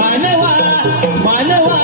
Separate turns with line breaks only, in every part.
मानवा मानवा.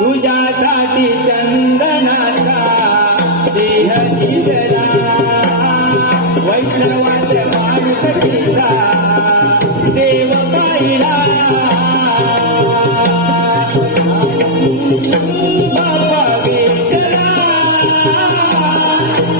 तुझ्यासाठी चंदनाचा देह दिसला वैष्णवाच्या माणसकीचा देव पाहिला बाबा विठ्ठला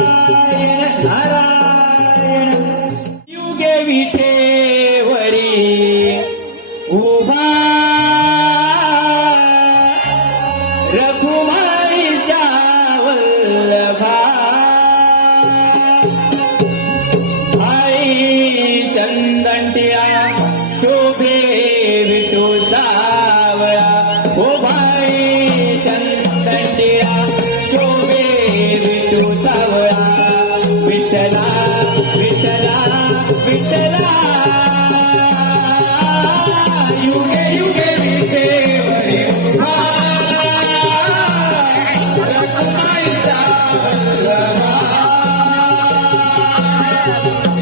नारायण नारायण युगे विठे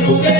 Porque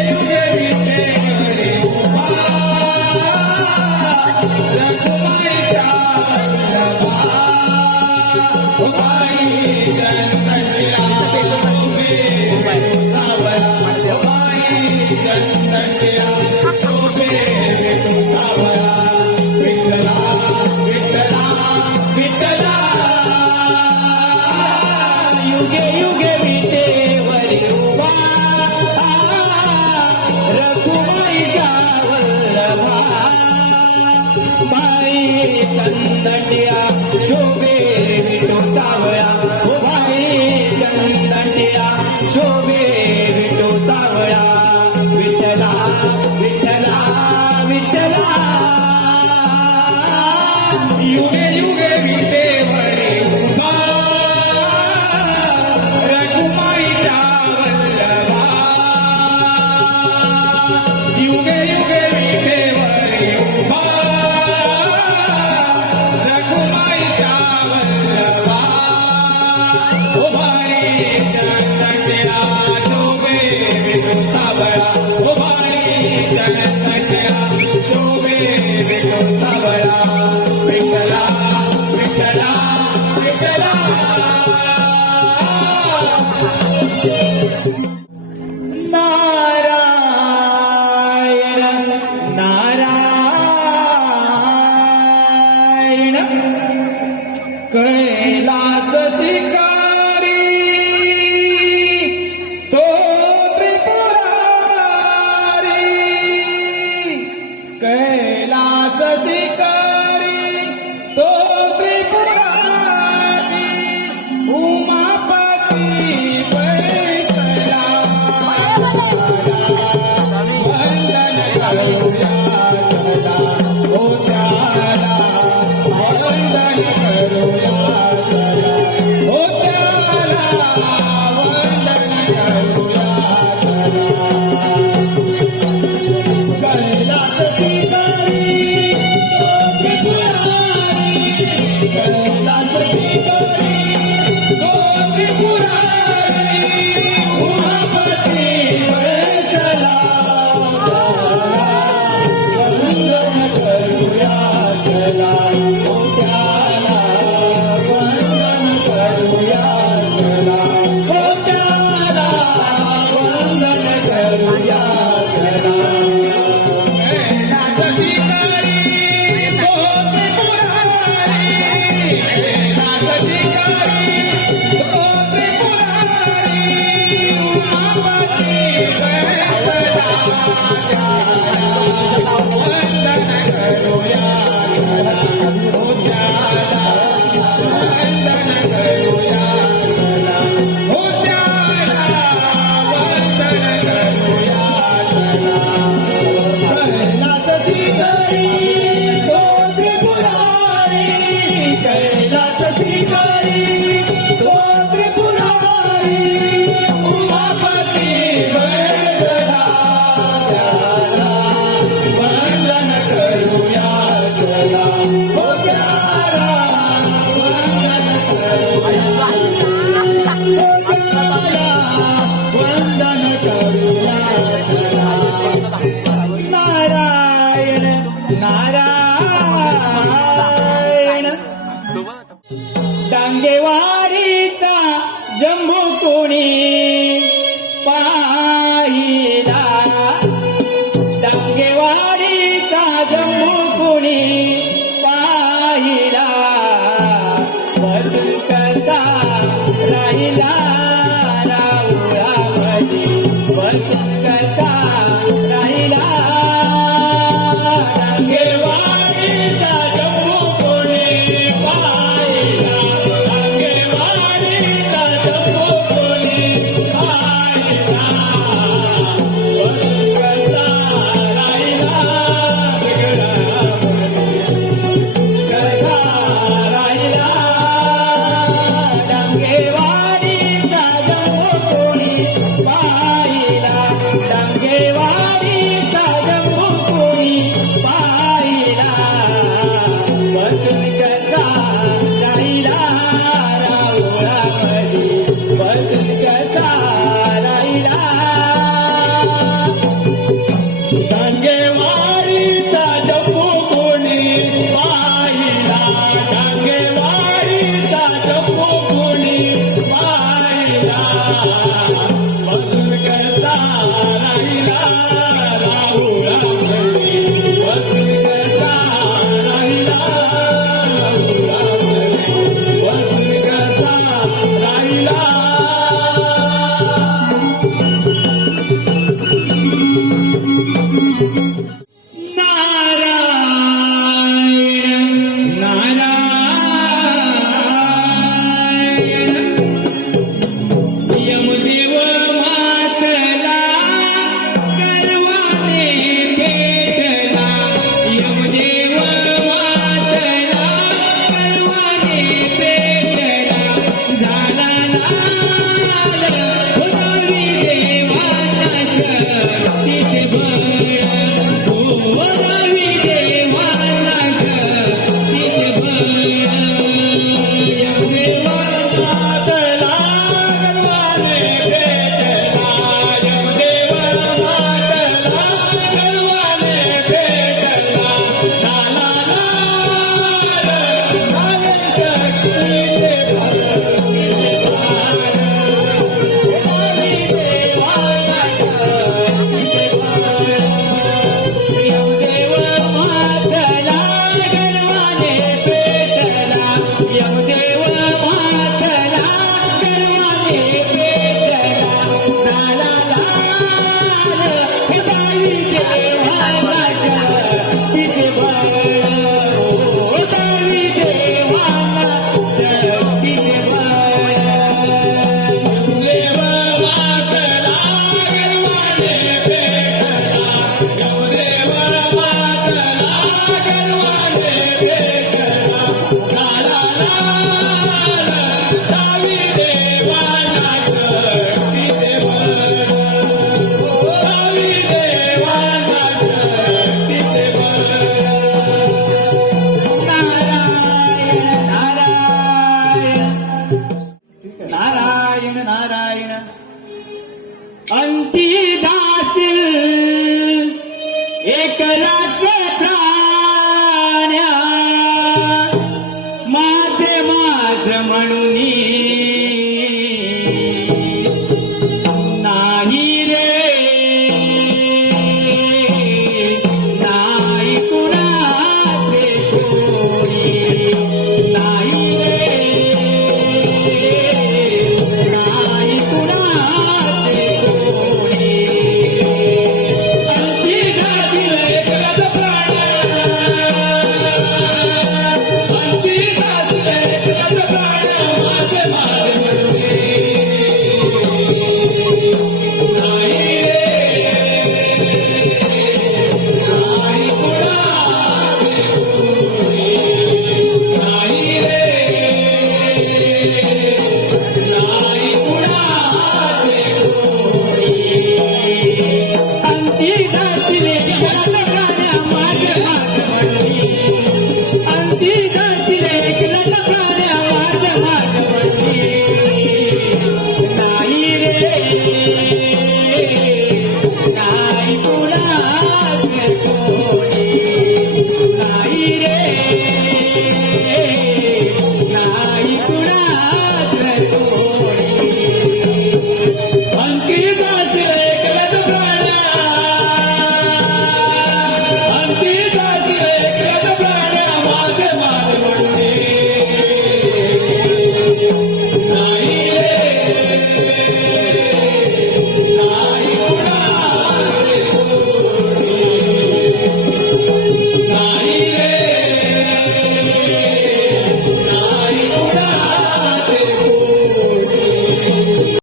祝你